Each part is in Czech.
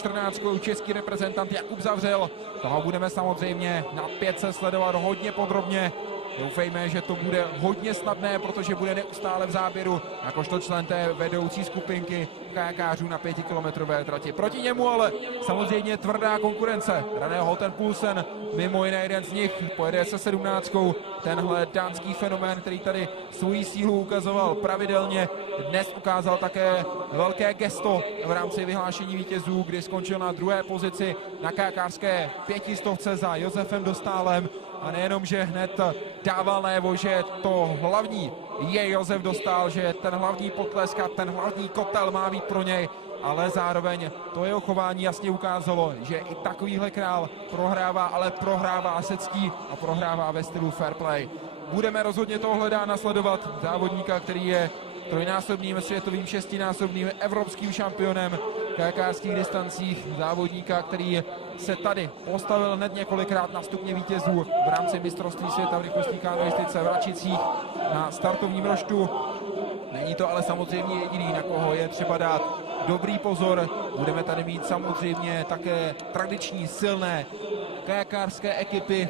14. český reprezentant Jakub Zavřel. Toho budeme samozřejmě na 5 sledovat hodně podrobně. Doufejme, že to bude hodně snadné, protože bude neustále v záběru, jakožto člen té vedoucí skupinky kajakářů na 5kilometrové trati. Proti němu ale samozřejmě tvrdá konkurence. René Holten Poulsen, mimo jiné jeden z nich, pojede se 17. Tenhle dánský fenomén, který tady svou sílu ukazoval pravidelně, dnes ukázal také velké gesto v rámci vyhlášení vítězů, kdy skončil na 2. pozici na kajakářské 500 za Josefem Dostálem. A nejenom, že hned dával najevo, že to hlavní je Josef Dostál, že ten hlavní potlesk a ten hlavní kotel má být pro něj, ale zároveň to jeho chování jasně ukázalo, že i takovýhle král prohrává, ale prohrává se ctí a prohrává ve stylu fair play. Budeme rozhodně tohle dá nasledovat závodníka, který je trojnásobným světovým, 6násobným evropským šampionem v kajakářských distancích, závodníka, který se tady postavil hned několikrát na stupně vítězů v rámci mistrovství světa v rychlostní kanoistice v Račicích na startovním roštu. Není to ale samozřejmě jediný, na koho je třeba dát dobrý pozor. Budeme tady mít samozřejmě také tradiční silné kajakářské ekipy.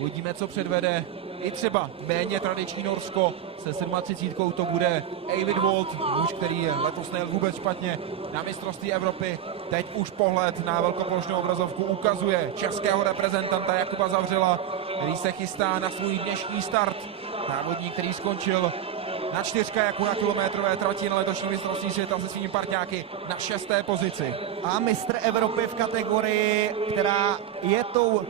Uvidíme, co předvede i třeba méně tradiční Norsko. Se 37. to bude Eivind Wold, muž, který letos nejel vůbec špatně na mistrovství Evropy. Teď už pohled na velkoplošnou obrazovku ukazuje českého reprezentanta Jakuba Zavřela, který se chystá na svůj dnešní start. Závodník, který skončil na 4 jako na kilometrové trati na letošní mistrovství světa se svými partňáky na 6. pozici. A mistr Evropy v kategorii, která je tou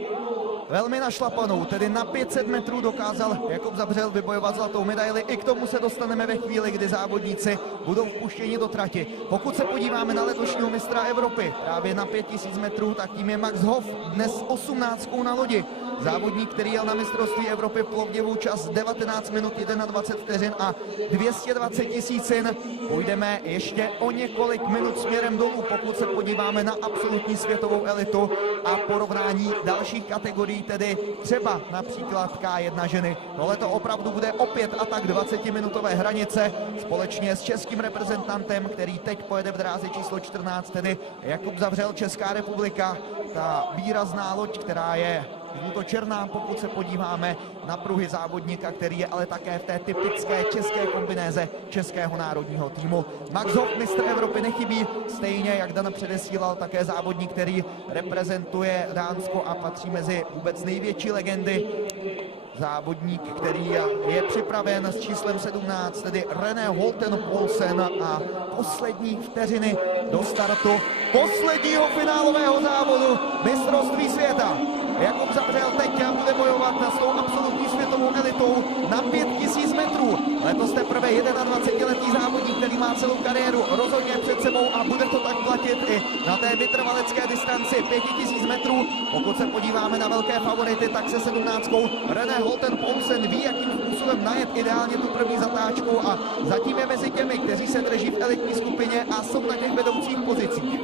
velmi našlapanou, tedy na 500 metrů dokázal Jakub Zavřel vybojovat zlatou medaili. I k tomu se dostaneme ve chvíli, kdy závodníci budou vpuštěni do trati. Pokud se podíváme na letošního mistra Evropy právě na 5000 metrů, tak tím je Max Hoff, dnes 18 na lodi. Závodník, který jel na mistrovství Evropy v Plovdivu čas 19 minut 21 vteřin a 220 tisícin. Půjdeme ještě o několik minut směrem dolů, pokud se podíváme na absolutní světovou elitu a porovnání dalších kategorií, tedy třeba například K1 ženy. Tohle to opravdu bude opět atak 20-minutové hranice společně s českým reprezentantem, který teď pojede v dráze číslo 14, tedy Jakub Zavřel, Česká republika. Ta výrazná loď, která je žlutočerná, pokud se podíváme na pruhy závodníka, který je ale také v té typické české kombinéze českého národního týmu. Max Hoff, mistr Evropy, nechybí, stejně jak Dan předesílal, také závodník, který reprezentuje Dánsko a patří mezi vůbec největší legendy. Závodník, který je připraven s číslem 17, tedy René Holten Poulsen, a poslední vteřiny do startu posledního finálového závodu mistrovství světa. Jakub Zavřel teď bude bojovat s tou absolutní světovou elitou na 5000 metrů. Letos teprve 21letý závodník, který má celou kariéru rozhodně před sebou a bude to tak platit i na té vytrvalecké distanci 5000 metrů. Pokud se podíváme na velké favority, tak se 17. René Holten Poulsen ví, jakým způsobem najet ideálně tu první zatáčku a zatím je mezi těmi, kteří se drží v elitní skupině a jsou na těch vedoucích pozicích.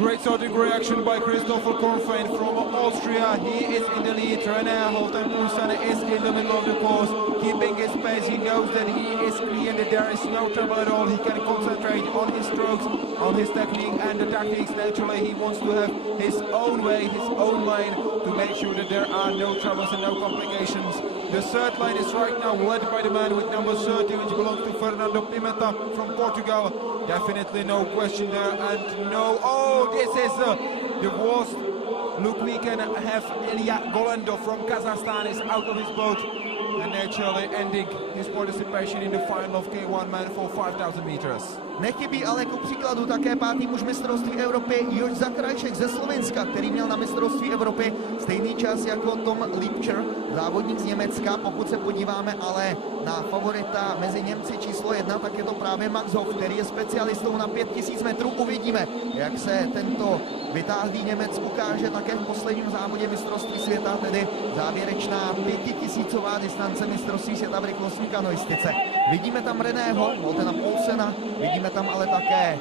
Great starting reaction by Christopher Kornfein from Austria. He is in the lead. René Holten Poulsen is in the middle of the course, keeping his pace. He knows that he is clear, that there is no trouble at all. He can concentrate on his strokes, on his technique and the tactics. Naturally, he wants to have his own way, his own lane, to make sure that there are no troubles and no complications. The third line is right now led by the man with number 30, which belongs to Fernando Pimenta from Portugal. Definitely no question there, and no, oh, this is the worst look we can have. Ilya Golendo from Kazakhstan is out of his boat and naturally ending his participation in the final of K1 man for 5000 meters. Nechybí ale ku příkladu také pátý muž mistrovství Evropy Jož Zakrajček ze Slovenska, který měl na mistrovství Evropy stejný čas jako Tom Liebscher, závodník z Německa. Pokud se podíváme ale na favorita mezi Němci číslo 1, tak je to právě Max Hoff, který je specialistou na 5000 metrů. Uvidíme, jak se tento vytáhlý Němec ukáže také v posledním závodě mistrovství světa, tedy závěrečná 5000 distance mistrovství světa v rychlostní kanoistice. Vidíme tam Reného Holtena Poulsena, vidíme tam ale také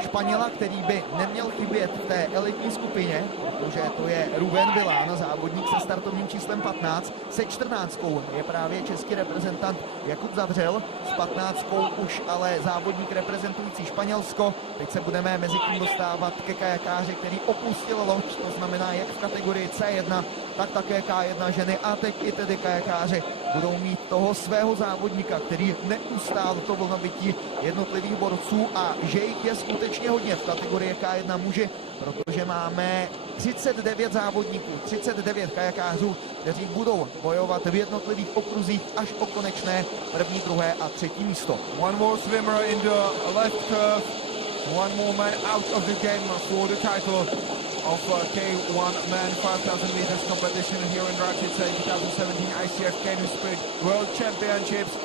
Španěla, který by neměl chybět v té elitní skupině, protože to je Rubén Vilán, závodník se startovním číslem 15. Se 14 je právě český reprezentant Jakub Zavřel, s 15 už ale závodník reprezentující Španělsko. Teď se budeme mezi tím dostávat ke kajakáři, který opustil loď, to znamená jak v kategorii C1, tak také K1 ženy a teď i tedy kajakáři budou mít toho svého závodníka, který neustál to vlnobytí jednotlivých borců a že jich je skutečně hodně v kategorii K1 muži, protože máme 39 závodníků, 39 kajakářů, kteří budou bojovat v jednotlivých okruzích až o konečné první, druhé a třetí místo. One more swimmer in the left curve, one more man out of the game for the title of K1 men 5,000 meters competition here in Račice 2017 ICF Canoe Sprint World Championships.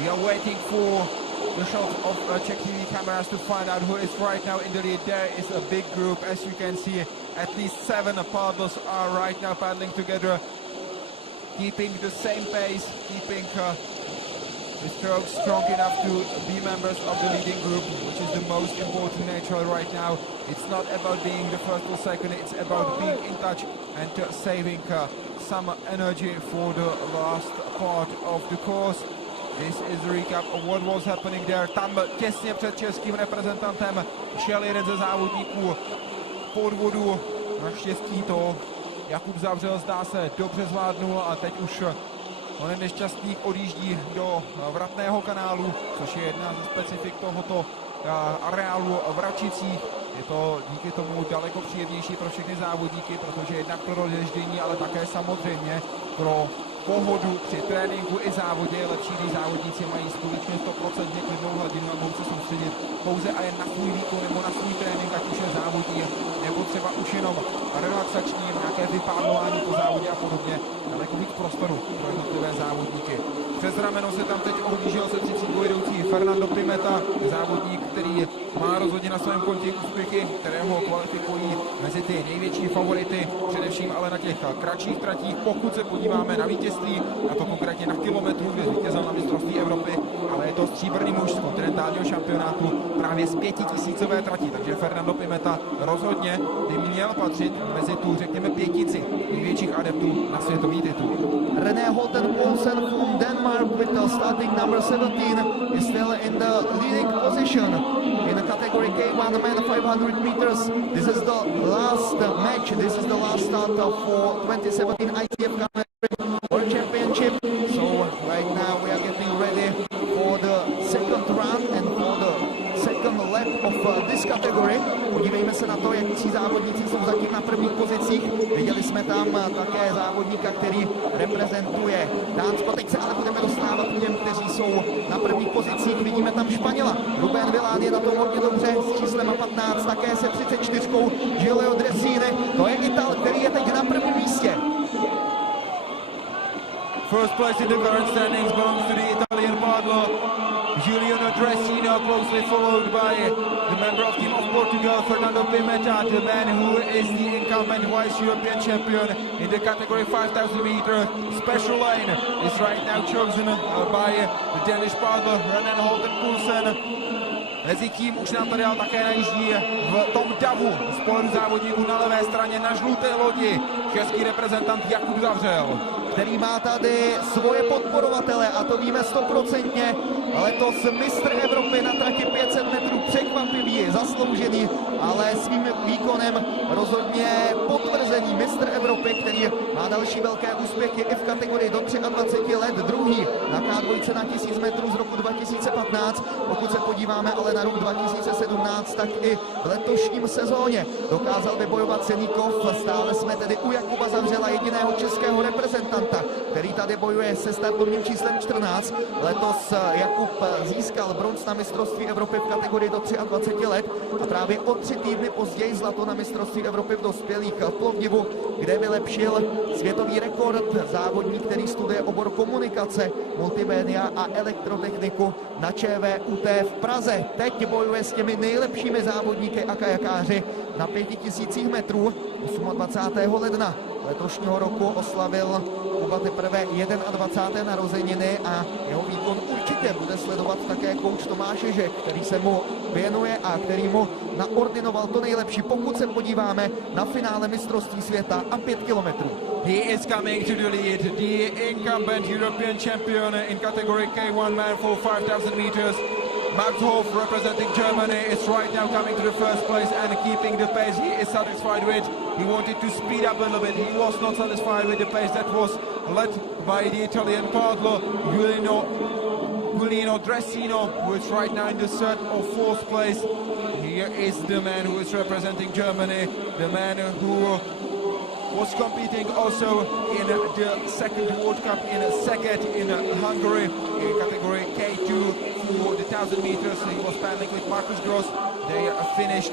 We are waiting for the shot of Czech TV cameras to find out who is right now in the lead. There is a big group, as you can see. At least 7 paddlers are right now paddling together, keeping the same pace, keeping the strokes strong enough to be members of the leading group, which is the most important nature right now. It's not about being the first or second, it's about being in touch and saving some energy for the last part of the course. This is a recap of what was happening there. Tam těsně před českým reprezentantem šel jeden ze závodníků pod vodu. Naštěstí to Jakub Zavřel, zdá se, dobře zvládnul a teď už onen nešťastník odjíždí do vratného kanálu, což je jedna ze specifik tohoto areálu v Račicích. Je to díky tomu daleko příjemnější pro všechny závodníky, protože jednak pro rozježdění, ale také samozřejmě pro pohodu při tréninku i závodě je lepší, když závodníci mají skutečně 100% klidnou hladinu a mohou se soustředit pouze a jen na svůj výkon nebo na svůj trénink, ať už je závodí, nebo třeba už jenom relaxační, nějaké vypádlování po závodě a podobně. Daleko víc prostoru pro jednotlivé závodníky. Přes rameno se tam teď ohlížel se 30 vedoucí Fernando Pimenta, závodník, který má rozhodně na svém kontě úspěchy, které ho kvalifikují mezi ty největší favority, především ale na těch kratších tratích. Pokud se podíváme na vítězství, a to konkrétně na kilometru, kde zvítězil na mistrovství Evropy, ale je to stříbrný muž z kontinentálního šampionátu právě z 5000 trati, takže Fernando Pimenta rozhodně by měl patřit mezi tu, řekněme, pětici největších adeptů na světový titul. René Holten Poulsen from Denmark with the starting number 17 is still in the leading position in the category K1 men 500 meters. This is the last match, this is the last start for 2017 ITF World Championship. So right now we are getting ready for the second run and for the second lap of this category. Podívejme se na to, jak tři závodníci jsou zatím na prvních pozicích. Viděli jsme tam také závodníka, který reprezentuje Dánsko. Teď se ale budeme dostávat k těm, kteří jsou na prvních pozicích. Vidíme tam Španěla. Rubén Vilán je na tom hodně dobře s číslem 15, také se 34. Giulio Dressini. To je Ital, který je teď na prvním místě. First place in the current standings belongs to the Italian paddler Giulio Dressini, closely followed by the member of team of Portugal, Fernando Pimenta, the man who is the incumbent vice European champion in the category 5,000 meter. Special line is right now chosen by the Danish paddler René Holten Poulsen. Mezitím už nám tady ale také najíždí v tom davu z pohledu závodníků na levé straně na žluté lodi český reprezentant Jakub Zavřel, který má tady svoje podporovatele, a to víme 100%. Letos mistr Evropy na trati 500 metrů, překvapivý, zasloužený, ale svým výkonem rozhodně potvrzený mistr Evropy, který má další velké úspěchy i v kategorii do 23 let, druhý na K2 na 1000 metrů z roku 2015. Pokud se podíváme ale na rok 2017, tak i v letošním sezóně dokázal vybojovat Ceníkov. Stále jsme tedy u Jakuba Zavřela, jediného českého reprezentanta, který tady bojuje se startovním číslem 14. Letos Jakub získal bronz na mistrovství Evropy v kategorii do 23 let a právě o 3 týdny později zlato na mistrovství Evropy v dospělých v Plovdivu Plovdivu, kde vylepšil světový rekord. Závodník, který studuje obor komunikace, multimédia a elektrotechniku na ČVUT v Praze. Teď bojuje s těmi nejlepšími závodníky a kajakáři na 5000 metrů. 28. ledna letošního roku oslavil Kuba teprve 21. narozeniny a jeho výkon určitě bude sledovat také kouč Tomáš Ježek, který se mu věnuje a který mu naordinoval to nejlepší, pokud se podíváme na finále mistrovství světa a 5 kilometrů. He is coming to the lead, the incumbent European champion in category K1 man for 5,000 meters. Max Hof, representing Germany, is right now coming to the first place and keeping the pace he is satisfied with. He wanted to speed up a little bit. He was not satisfied with the pace that was led by the Italian Padlo, Giulino Dressino, who is right now in the third or fourth place. Here is the man who is representing Germany, the man who was competing also in the second World Cup in Szeged in Hungary in category K2 for the 1,000 meters. He was battling with Marcus Gross. They finished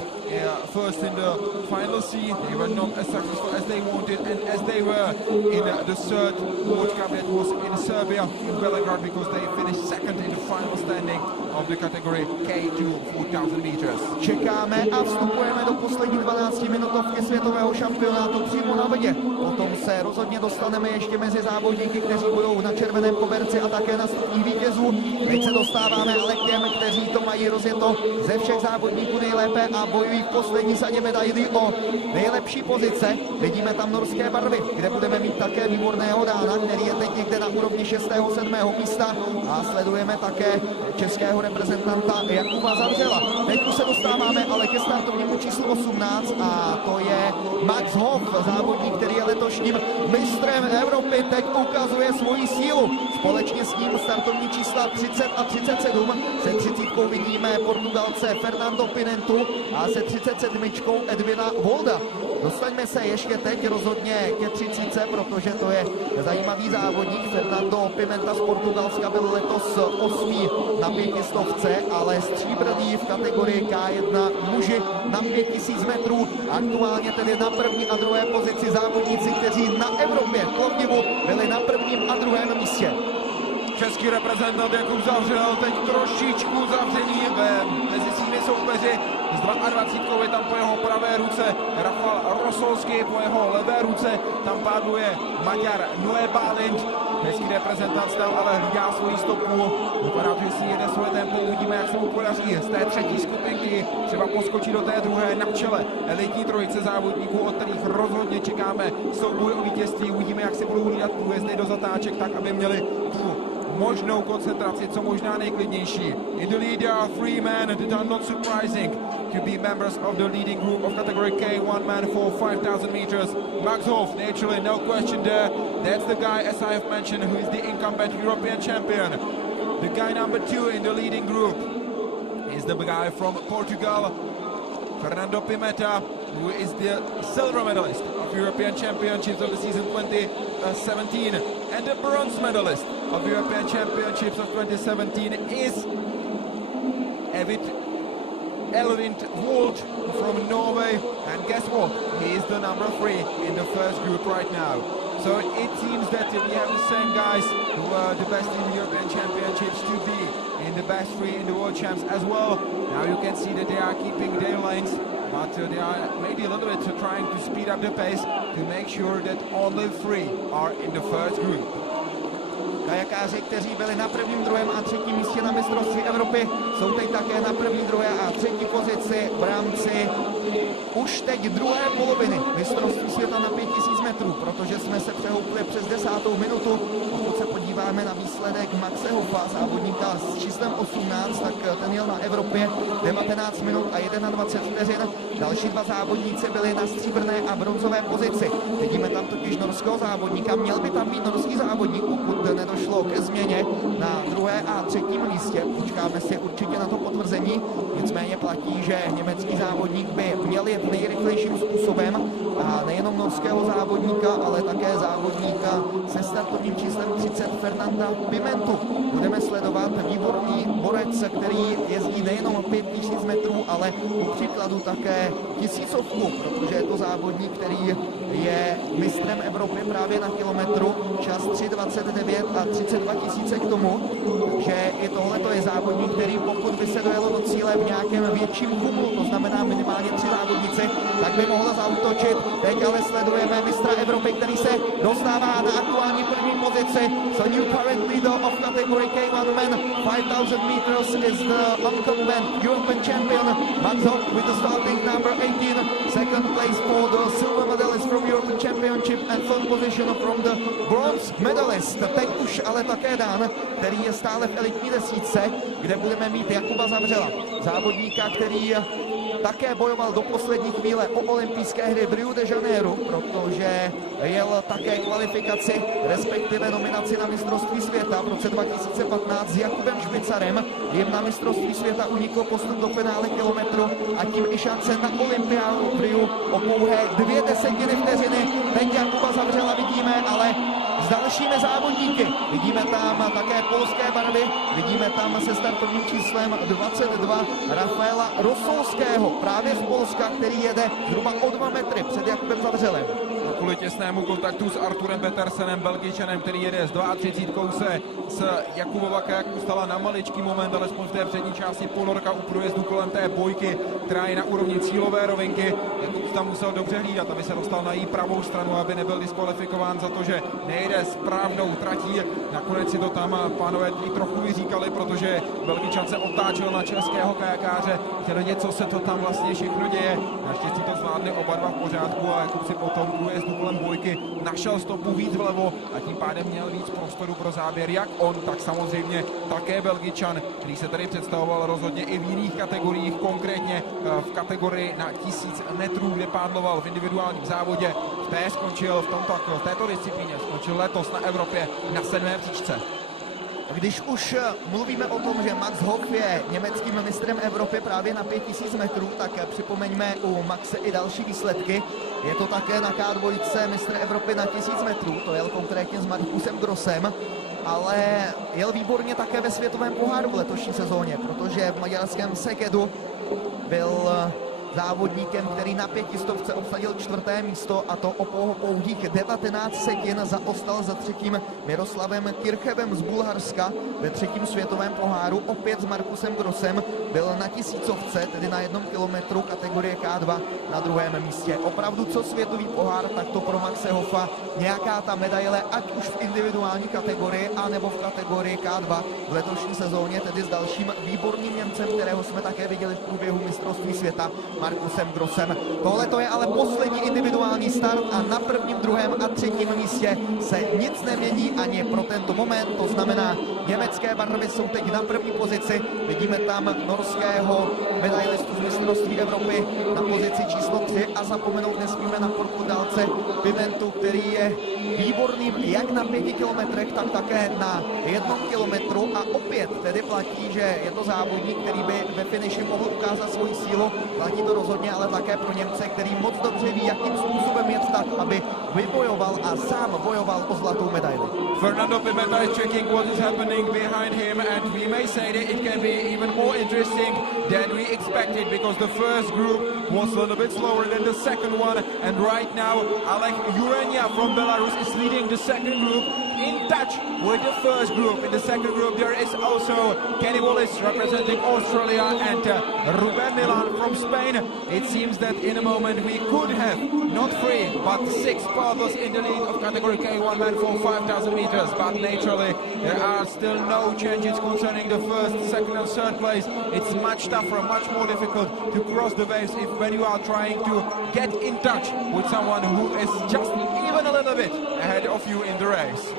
first in the final C. They were not as successful as they wanted and as they were in the third World Cup that was in Serbia, in Belgrade, because they finished second in the final standing of the category K2 for 1,000 meters. Čekáme a vstupujeme do poslední 12-minutovky světového šampionátu přímo na vodě. Potom se rozhodně dostaneme ještě mezi závodníky, kteří budou na červeném koberci a také na stupních vítězů. Teď se dostáváme ale k těm, kteří to mají rozjeto ze všech závodníků nejlépe a bojují v poslední sadě medailí o nejlepší pozice. Vidíme tam norské barvy, kde budeme mít také výborného Dána, který je teď někde na úrovni 6. 7. místa, a sledujeme také českého reprezentanta Jakuba Zavřela. Teď už se dostáváme ale ke startovnímu číslu 18 a to je Max Hof, závodník, který je letošním mistrem Evropy, teď ukazuje svoji sílu. Společně s ním startovní čísla 30 a 37. Se 30 vidíme Portugalce Fernando Pinentu a se 37 Edwina Volda. Dostaňme se ještě teď rozhodně ke 30, protože to je zajímavý závodník. Fernando Pimenta z Portugalska byl letos 8. na 500, ale stříbrný v kategorii K1 muži na 5000 metrů. Aktuálně tedy na první a druhé pozici závodníci, kteří na Evropě v Plovdivu byli na prvním a druhém místě. Český reprezentant Jakub Zavřel teď trošičku zavřený mezi svými soupeři. S 22 je tam po jeho pravé ruce Rafal Rosolský, po jeho levé ruce tam pádluje Maďar Noé Bálint. Hezký reprezentant tam ale hlídá svoji stopu. Vypadá to, že si jede svoje tempo, uvidíme, jak se mu podaří z té třetí skupinky třeba poskočit do té druhé na čele elitní trojice závodníků, od kterých rozhodně čekáme souboj o vítězství. Uvidíme, jak si budou hlídat průjezdy do zatáček tak, aby měli tu možnou koncentraci, co možná nejklidnější. In the lead there are 3 men that are not surprising to be members of the leading group of category K1 man for 5,000 meters. Max Hof, naturally, no question there. That's the guy, as I have mentioned, who is the incumbent European champion. The guy number 2 in the leading group is the guy from Portugal, Fernando Pimenta, who is the silver medalist of European Championships of the season 2017, and the bronze medalist of European Championships of 2017 is Elvind Wold from Norway, and guess what? He is the number 3 in the first group right now. So it seems that we have the same guys who were the best in the European Championships to be in the best 3 in the World Champs as well. Now you can see that they are keeping their lanes, but they are maybe a little bit trying to speed up the pace to make sure that only 3 are in the first group. Kajakáři, kteří byli na prvním, druhém a třetím místě na mistrovství Evropy, jsou teď také na první, druhé a třetí pozici v rámci už teď druhé poloviny mistrovství světa na 5000 metrů, protože jsme se přehoupli přes 10. minutu. Pokud se podíváme na výsledek Maxe Hofa, závodníka s číslem 18, tak ten jel na Evropě 19 minut a 21 vteřin. Další 2 závodníci byli na stříbrné a bronzové pozici. Vidíme tam totiž norského závodníka, měl by tam být norský závodník, pokud nedošlo ke změně na druhé a třetím místě. Počkáme si určitě na to potvrzení, nicméně platí, že německý závodník by měl jet dokončit nejrychlejším způsobem a nejenom norského závodníka, ale také závodníka se startovním číslem 30 Fernanda Pimentu. Budeme sledovat výborný borec, který jezdí nejenom 5000 metrů, ale ku příkladu také 1000, protože je to závodník, který je mistrem Evropy právě na kilometru, čas 3:29 a 32 000 k tomu, že i tohle je závodník, který pokud by se dojelo do cíle v nějakém větším kumulu, to znamená minimálně 3 závodníci, tak by mohla zaútočit. Teď ale sledujeme mistra Evropy, který se dostává na aktuální první pozici. So new current leader of category K1 men, 5000 meters is the incumbent European champion Max Hopp with the starting number 18. Second place for the silver medalist from European Championship and third position from the bronze medalist. Teď už ale také Dan, který je stále v elitní desítce, kde budeme mít Jakuba Zavřela, závodníka, který také bojoval do poslední chvíle o olympijské hry v Rio de Janeiro, protože jel také kvalifikaci, respektive nominaci na mistrovství světa v roce 2015 s Jakubem Švicarem. Jim na mistrovství světa unikl postup do finále kilometru a tím i šance na olympiádu v Riu o pouhé 0,2 vteřiny. Teď Jakuba Zavřela vidíme, ale s dalšími závodníky. Vidíme tam také polské barvy, vidíme tam se startovním číslem 22 Rafaela Rosolského, právě z Polska, který jede zhruba o 2 metry před Jakubem Zavřelem. Kvůli těsnému kontaktu s Arturem Petersenem, Belgičanem, který jede s 32 se s Jakubova kajaku stala na maličký moment, alespoň v té přední části ponorka u průjezdu kolem té bojky, která je na úrovni cílové rovinky. Jakub tam musel dobře hlídat, aby se dostal na její pravou stranu, aby nebyl diskvalifikován za to, že nejde správnou tratí. Nakonec si to tam pánové i trochu vyříkali, protože Belgičan se otáčel na českého kajakáře, chtěl vědět, co se to tam vlastně všechno děje. Naštěstí to zvládli oba dva v pořádku a Jakub si potom průjezdu kolem bojky našel stopu víc vlevo a tím pádem měl víc prostoru pro záběr, jak on, tak samozřejmě také Belgičan, který se tady představoval rozhodně i v jiných kategoriích, konkrétně v kategorii na 1000 metrů, kde pádloval v individuálním závodě. V té skončil v této disciplíně skončil letos na Evropě na 7. příčce. Když už mluvíme o tom, že Max Hopp je německým mistrem Evropy právě na 5000 metrů, tak připomeňme u Maxe i další výsledky. Je to také na K2 mistr Evropy na 1000 metrů, to jel konkrétně s Markusem Grossem, ale jel výborně také ve světovém poháru v letošní sezóně, protože v maďarském Segedu byl závodníkem, který na 500 obsadil 4. místo, a to o pouhých 19 setin zaostal za třetím Miroslavem Kirchevem z Bulharska ve 3. světovém poháru. Opět s Markusem Grossem byl na 1000, tedy na 1 kilometru kategorie K2 na 2. místě. Opravdu co světový pohár, tak to pro Maxe Hoppa nějaká ta medaile, ať už v individuální kategorii, anebo v kategorii K2 v letošní sezóně, tedy s dalším výborným Němcem, kterého jsme také viděli v průběhu mistrovství světa, Markusem Grossem. Tohle to je ale poslední individuální start a na 1., 2. a 3. místě se nic nemění ani pro tento moment. To znamená, německé barvy jsou teď na 1. pozici. Vidíme tam norského medailistu z mistrovství Evropy na pozici číslo 3 a zapomenout nesmíme na Portugalce Pimentu, který je výborným jak na 5 kilometrech, tak také na 1 kilometru a opět tedy platí, že je to závodník, který by ve finiši mohl ukázat svoji sílu. Platí to rozhodně, ale také pro Němce, který moc dobře ví, jakým způsobem jet tak, aby vybojoval a sám bojoval o zlatou medaili. Fernando Pimenta is checking what is happening behind him, and we may say that it can be even more interesting than we expected, because the first group was a little bit slower than the second one, and right now Alech Urenia from Belarus is leading the second group, in touch with the first group. In the second group there is also Kenny Wallace representing Australia and Ruben Milan from Spain. It seems that in a moment we could have not 3 but 6 paddlers in the lead of category K1 men for 5,000 meters, but naturally there are still no changes concerning the first, second and third place. It's much tougher, much more difficult to cross the waves if when you are trying to get in touch with someone who is just even a little bit ahead of you in the race.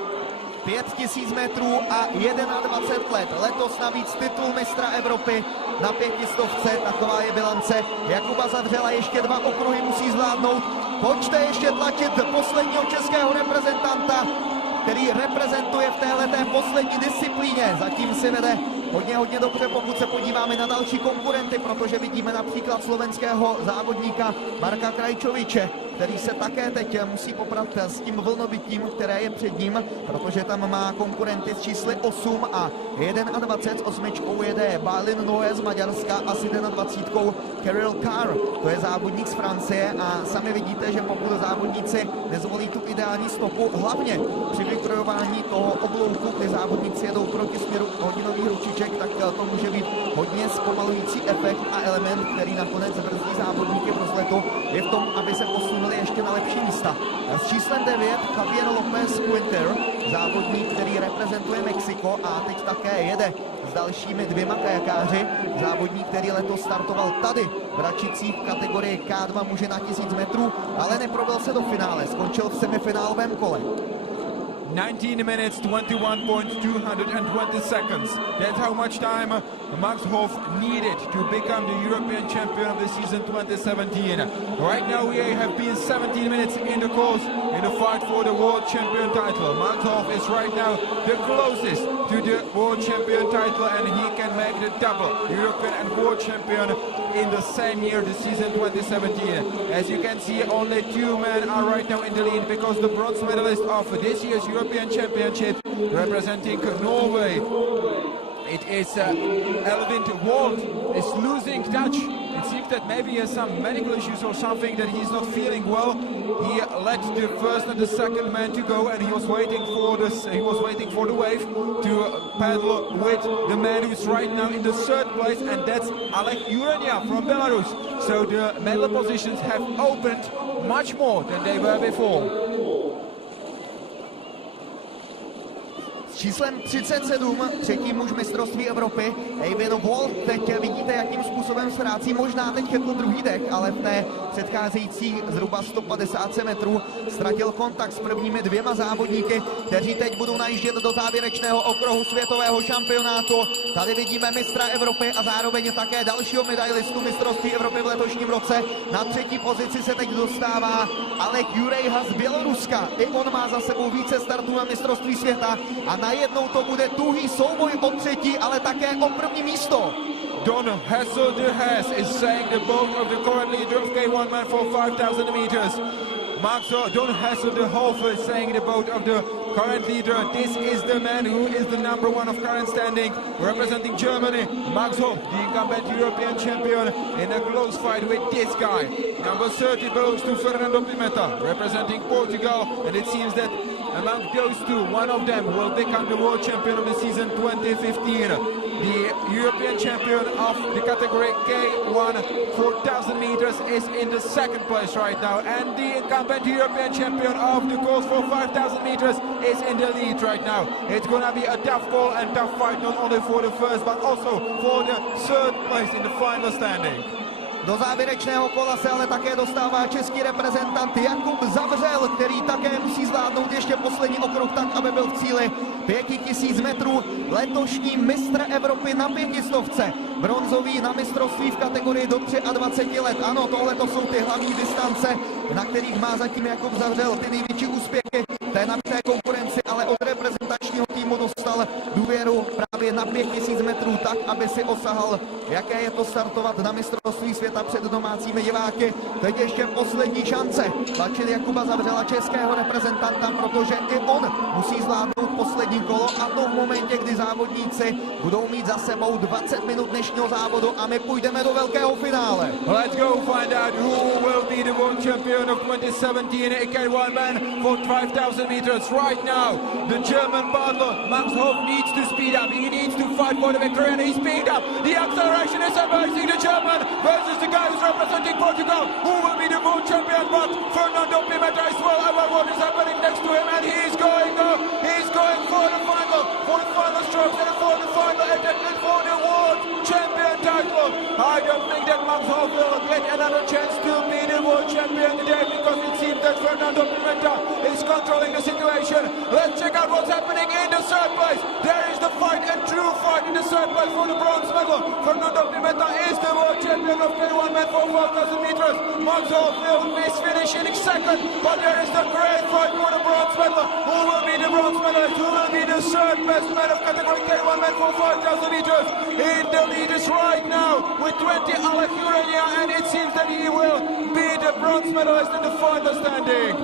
5000 metrů a 21 let. Letos navíc titul mistra Evropy na 500. Taková je bilance. Jakuba Zavřela ještě 2 okruhy musí zvládnout. Pojďte ještě tlačit posledního českého reprezentanta. který reprezentuje v téhleté poslední disciplíně. Zatím si vede hodně dobře, pokud se podíváme na další konkurenty, protože vidíme například slovenského závodníka Marka Krajčoviče, který se také teď musí poprat s tím vlnovitím, které je před ním, protože tam má konkurenty s čísly 8 a 21. S 8 jede Balin Noé z Maďarska a s 21. Kirill Carr, to je závodník z Francie a sami vidíte, že pokud závodníci nezvolí tu ideální stopu, hlavně při vykrojování toho oblouku, kdy závodníci jedou proti směru hodinových ručiček, tak to může být hodně zpomalující efekt a element, který nakonec brzdí závodníky v rozletu, je v tom, aby se posunuli ještě na lepší místa. S číslem 9 Javier López Quinter, závodník, který reprezentuje Mexiko a teď také jede s dalšími dvěma kajakáři. Závodník, který letos startoval tady v Račicích v kategorii K2 muže na 1000 metrů, ale neprobil se do finále, skončil v semifinálovém kole. 19 minutes, 21.220 seconds. That's how much time Max Hof needed to become the European champion of the season 2017. Right now we have been 17 minutes in the course in the fight for the world champion title. Max Hof is right now the closest to the world champion title and he can make the double European and world champion in the same year, the season 2017. As you can see, only two men are right now in the lead because the bronze medalist of this year's European Championship representing Norway, it is Elvind Wold, is losing touch. It seems that maybe he has some medical issues or something, that he's not feeling well. He let the first and the second man to go, and he was waiting for this. He was waiting for the wave to paddle with the man who's right now in the third place, and that's Alek Urania from Belarus. So the medal positions have opened much more than they were before. Číslem 37, třetí muž mistrovství Evropy, Eivin Wold. Teď vidíte, jakým způsobem ztrácí možná teď jako druhý dech, ale v té předcházející zhruba 150 metrů ztratil kontakt s prvními dvěma závodníky, kteří teď budou najíždět do závěrečného okruhu světového šampionátu. Tady vidíme mistra Evropy a zároveň také dalšího medailistu mistrovství Evropy v letošním roce. Na třetí pozici se teď dostává Alek Jurejha z Běloruska. I on má za sebou více startů na mistrovství světa a najednou to bude tuhý souboj o třetí, ale také o první místo. Don Hessel de Hess is saying the boat of the current leader of K1 man for 5,000 meters. Don Hessel de Hofer is saying the boat of the current leader. This is the man who is the number one of current standing, representing Germany. Max Hof, the incumbent European champion, in a close fight with this guy. Number 30 belongs to Fernando Pimenta, representing Portugal, and it seems that among those two, one of them will become the world champion of the season 2015. The European champion of the category K1 4,000 meters is in the second place right now, and the incumbent European champion of the course for 5,000 meters is in the lead right now. It's gonna be a tough call and tough fight, not only for the first but also for the third place in the final standing. Do závěrečného kola se ale také dostává český reprezentant Jakub Zavřel, který také musí zvládnout ještě poslední okruh tak, aby byl v cíli 5000 metrů. Letošní mistr Evropy na 500, bronzový na mistrovství v kategorii do 23 let. Ano, tohle to jsou ty hlavní distance, na kterých má zatím Jakub Zavřel ty největší úspěchy té nabité konkurenci, ale od reprezentačního týmu dostal důvěru právě na 5000 metrů tak, aby si osahal, jaké je to startovat na mistrovství světa před domácími diváky. Teď ještě poslední šance tlačit Jakuba Zavřela, českého reprezentanta, protože i on musí zvládnout poslední kolo, a to v momentě, kdy závodníci budou mít za sebou 20 minut dnešního závodu a my půjdeme do velkého finále. Let's go find out who will be the world champion of 2017 K1 man for 5,000 meters right now. The German paddler Max Hof needs to speed up. He needs to fight for the victory, and he speed up. The acceleration is amazing. The German versus the guy who's representing Portugal. Who will be the world champion? But Fernando Pimenta is well aware what is happening next to him, and he's going for the final strokes and for the final attempt and for the world champion title. I don't think that Max Hof will get another chance to be the world champion today, because it seems that Fernando Pimenta is controlling the situation. Let's check out what's happening in the third place. There is the fight, and true fight in the third place for the bronze medal. Fernando Pimenta is the world champion. champion of K1 men for 4,000 meters. Max Holt is finishing second, but there is the great fight for the bronze medal. Who will be the bronze medalist? Who will be the third best man of category K1 men for 5,000 meters? In the lead is right now with 20 Alek Urania, and it seems that he will be the bronze medalist in the final standing.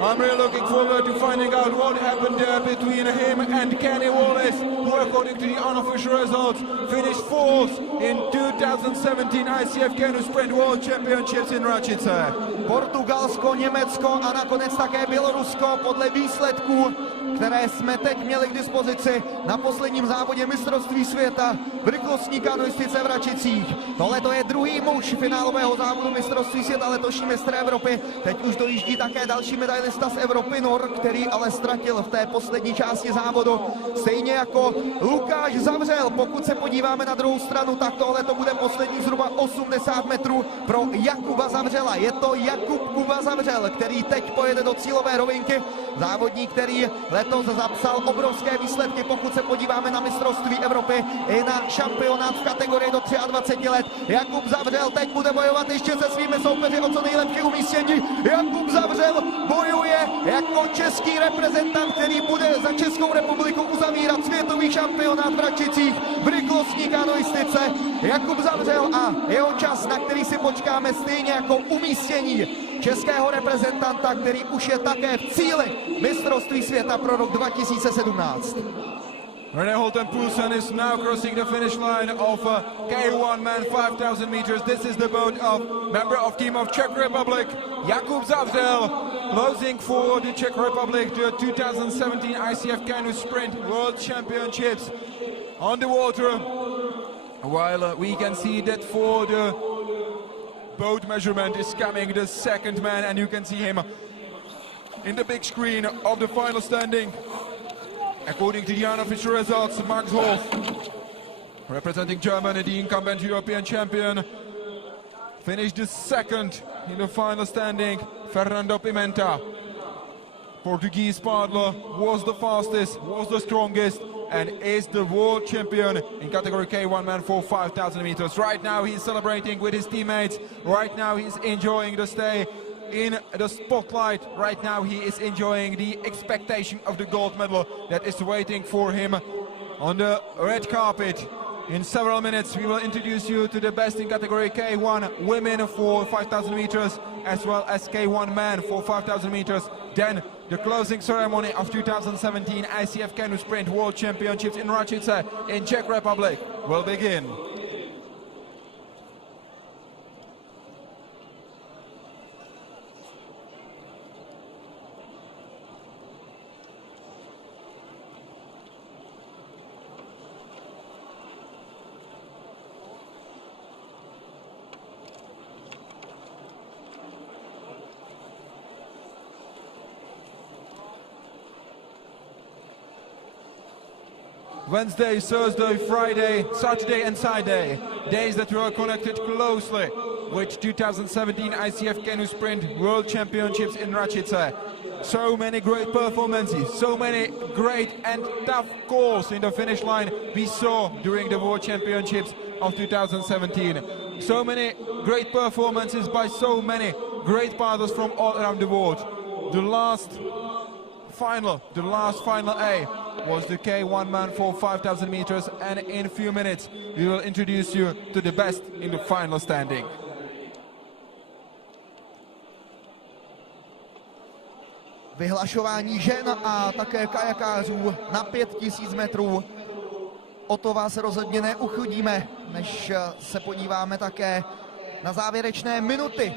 I'm really looking forward to finding out what happened there between him and Kenny Wallace, who according to the unofficial results finished fourth in 2017 ICF Canoe Sprint World Championships in Račice. Portugalsko, Německo a nakonec také Bělorusko podle výsledků, které jsme teď měli k dispozici na posledním závodě mistrovství světa v rychlostní kanoistice v Račicích. Tohle to je druhý muž finálového závodu mistrovství světa, letošní mistr Evropy. Teď už dojíždí také další medailista z Evropy Nor, který ale ztratil v té poslední části závodu. Stejně jako Lukáš Zavřel. Pokud se podíváme na druhou stranu, tak tohle to bude poslední zhruba 80 metrů pro Jakuba Zavřela. Je to Jakub Kuba Zavřel, který teď pojede do cílové rovinky. Závodník, který letos zapsal obrovské výsledky, pokud se podíváme na mistrovství Evropy i na šampionát v kategorii do 23 let. Jakub Zavřel teď bude bojovat ještě se svými soupeři o co nejlepší umístění. Jakub Zavřel bojuje jako český reprezentant, který bude za Českou republiku uzavírat světový šampionát v Račicích v rychlostní kanoistice. Jakub Zavřel a jeho čas, na který si počkáme, stejně jako umístění českého reprezentanta, který už je také v cíli mistrovství světa pro rok 2017. René Holten Poulsen is now crossing the finish line of K1 man 5,000 meters. This is the boat of member of team of Czech Republic, Jakub Zavřel, closing for the Czech Republic the 2017 ICF Canoe Sprint World Championships on the water. While we can see that for the boat measurement is coming the second man, and you can see him in the big screen of the final standing. According to the unofficial results, Max Holt, representing Germany, the incumbent European champion, finished the second in the final standing. Fernando Pimenta, Portuguese paddler, was the fastest, was the strongest, and is the world champion in category K1 man for 5,000 meters. Right now he's celebrating with his teammates. Right now he's enjoying the stay in the spotlight. Right now he is enjoying the expectation of the gold medal that is waiting for him on the red carpet. In several minutes we will introduce you to the best in category K1 women for 5,000 meters as well as K1 men for 5,000 meters. Then the closing ceremony of 2017 ICF Canoe Sprint World Championships in Račice in Czech Republic will begin. Wednesday, Thursday, Friday, Saturday and Sunday, days that we are connected closely with 2017 ICF Canoe Sprint World Championships in Račice. So many great performances, so many great and tough calls in the finish line we saw during the World Championships of 2017. So many great performances by so many great paddlers from all around the world. The last final A was the K1 man for 5,000 meters, and in a few minutes we will introduce you to the best in the final standing. Vyhlašování žen a také kajakářů na 5000 metrů. O to vás rozhodně neuchudíme, než se podíváme také na závěrečné minuty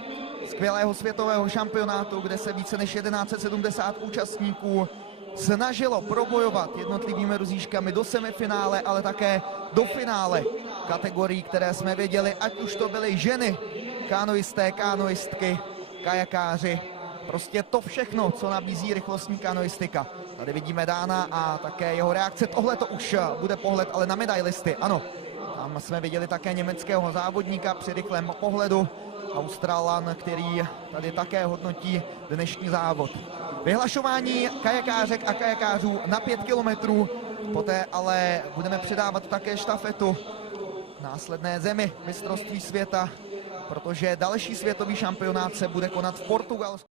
skvělého světového šampionátu, kde se více než 1170 účastníků snažilo probojovat jednotlivými rozíškami do semifinále, ale také do finále kategorií, které jsme věděli, ať už to byly ženy, kanoisté, kanoistky, kajakáři. Prostě to všechno, co nabízí rychlostní kanoistika. Tady vidíme Dána a také jeho reakce. Tohle to už bude pohled ale na medailisty. Ano, tam jsme viděli také německého závodníka při rychlém pohledu. Australan, který tady také hodnotí dnešní závod. Vyhlašování kajakářek a kajakářů na 5 kilometrů. Poté ale budeme předávat také štafetu následné zemi mistrovství světa protože další světový šampionát se bude konat v Portugalsku.